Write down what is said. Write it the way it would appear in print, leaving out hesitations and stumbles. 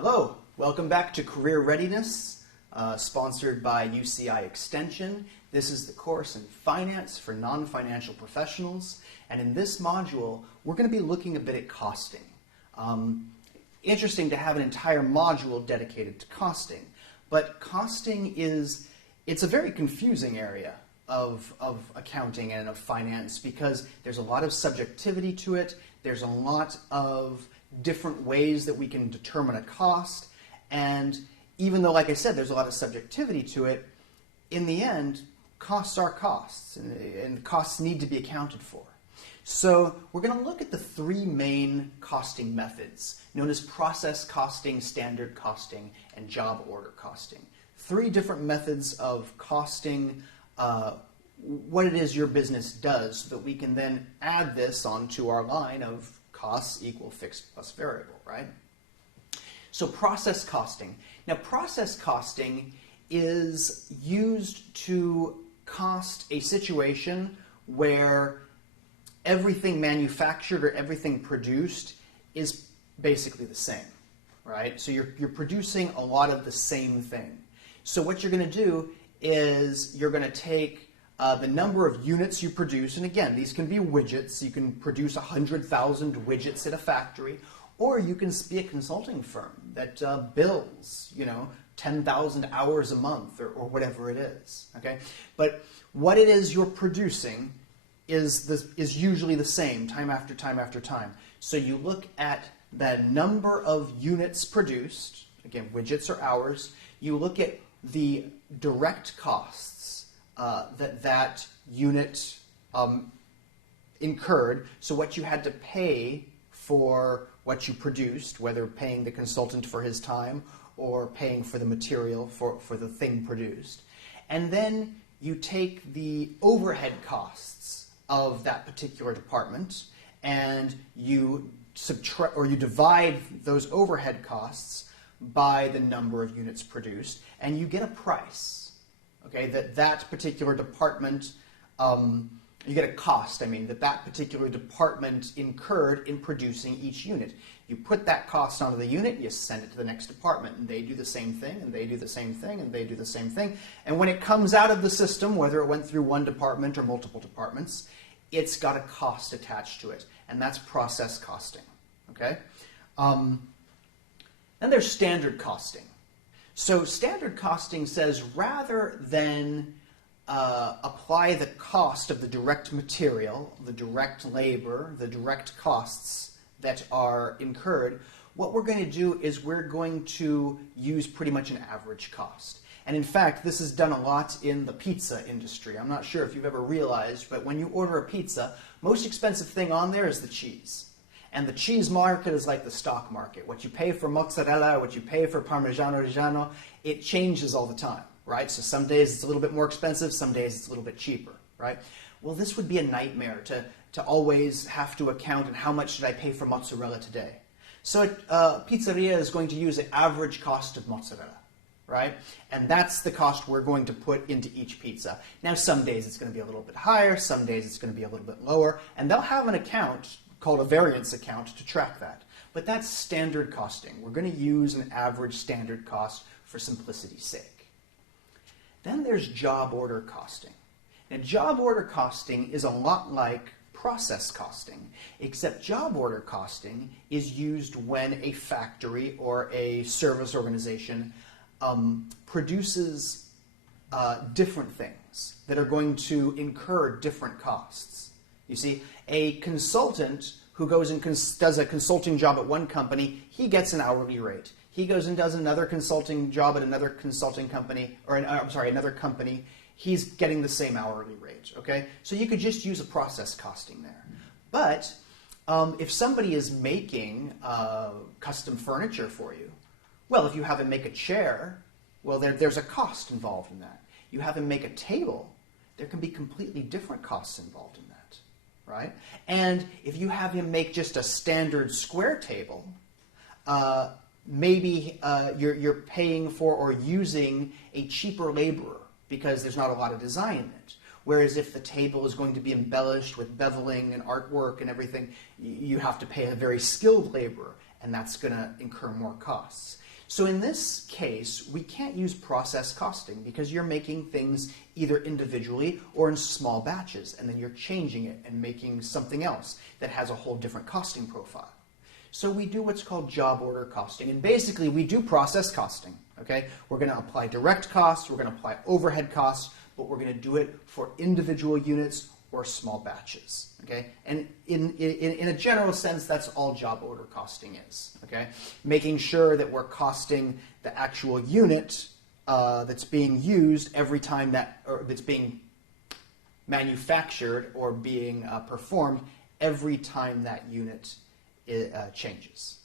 Hello, welcome back to Career Readiness, sponsored by UCI Extension. This is the course in finance for non-financial professionals, and in this module, we're going to be looking a bit at costing. Interesting to have an entire module dedicated to costing, but costing it's a very confusing area of accounting and of finance because there's a lot of subjectivity to it, there's a lot of different ways that we can determine a cost, and even though, like I said, there's a lot of subjectivity to it, in the end, costs are costs, and costs need to be accounted for. So we're going to look at the three main costing methods, known as process costing, standard costing, and job order costing. Three different methods of costing what it is your business does, so that we can then add this onto our line of costs equal fixed plus variable, right? So process costing. Now, process costing is used to cost a situation where everything manufactured or everything produced is basically the same, right? So you're producing a lot of the same thing. So what you're going to do is you're going to take the number of units you produce, and again, these can be widgets. You can produce 100,000 widgets at a factory, or you can be a consulting firm that bills, 10,000 hours a month or whatever it is. Okay, but what it is you're producing is usually the same time after time after time. So you look at the number of units produced. Again, widgets or hours. You look at the direct costs that unit incurred, so what you had to pay for what you produced, whether paying the consultant for his time or paying for the material for the thing produced. And then you take the overhead costs of that particular department and you subtract, or you divide those overhead costs by the number of units produced, and you get a price. Okay, that particular department, you get a cost, that particular department incurred in producing each unit. You put that cost onto the unit, you send it to the next department, and they do the same thing, and they do the same thing, and they do the same thing. And when it comes out of the system, whether it went through one department or multiple departments, it's got a cost attached to it, and that's process costing. Okay? Then there's standard costing. So standard costing says rather than apply the cost of the direct material, the direct labor, the direct costs that are incurred, what we're going to do is we're going to use pretty much an average cost. And in fact, this is done a lot in the pizza industry. I'm not sure if you've ever realized, but when you order a pizza, most expensive thing on there is the cheese. And the cheese market is like the stock market. What you pay for mozzarella, what you pay for Parmigiano Reggiano, it changes all the time, right? So some days it's a little bit more expensive, some days it's a little bit cheaper, right? Well, this would be a nightmare to always have to account in how much did I pay for mozzarella today. So pizzeria is going to use an average cost of mozzarella, right? And that's the cost we're going to put into each pizza. Now, some days it's going to be a little bit higher, some days it's going to be a little bit lower, and they'll have an account called a variance account to track that. But that's standard costing. We're going to use an average standard cost for simplicity's sake. Then there's job order costing. Now, job order costing is a lot like process costing, except job order costing is used when a factory or a service organization produces different things that are going to incur different costs. You see, a consultant who goes and does a consulting job at one company, he gets an hourly rate. He goes and does another consulting job at another consulting company, another company, he's getting the same hourly rate, okay? So you could just use a process costing there. But if somebody is making custom furniture for you, well, if you have him make a chair, well, there's a cost involved in that. You have him make a table, there can be completely different costs involved in that. Right? And if you have him make just a standard square table, maybe you're paying for or using a cheaper laborer because there's not a lot of design in it. Whereas if the table is going to be embellished with beveling and artwork and everything, you have to pay a very skilled laborer, and that's going to incur more costs. So in this case, we can't use process costing because you're making things either individually or in small batches, and then you're changing it and making something else that has a whole different costing profile. So we do what's called job order costing, and basically we do process costing. Okay, we're going to apply direct costs, we're going to apply overhead costs, but we're going to do it for individual units or small batches. Okay, and in a general sense, that's all job order costing is. Okay, making sure that we're costing the actual unit that's being used every time that's being manufactured or being performed every time that unit changes.